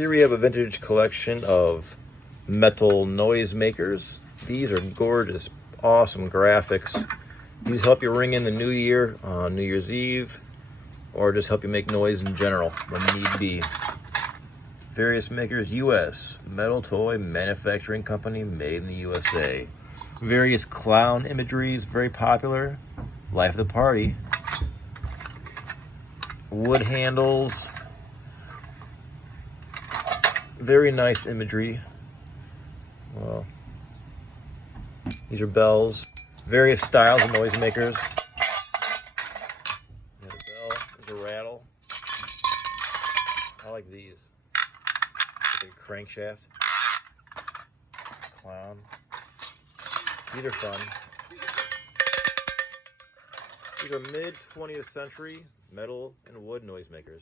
Here we have a vintage collection of metal noisemakers. These are gorgeous, awesome graphics. These help you ring in the new year on New Year's Eve, or just help you make noise in general when need be. Various makers, U.S. Metal Toy Manufacturing Company, made in the USA. Various clown imageries, very popular. Life of the Party. Wood handles. Very nice imagery. Well, these are bells. Various styles of noisemakers. There's a bell, there's a rattle. I like these. Like a crankshaft. Clown. These are fun. These are mid 20th century metal and wood noisemakers.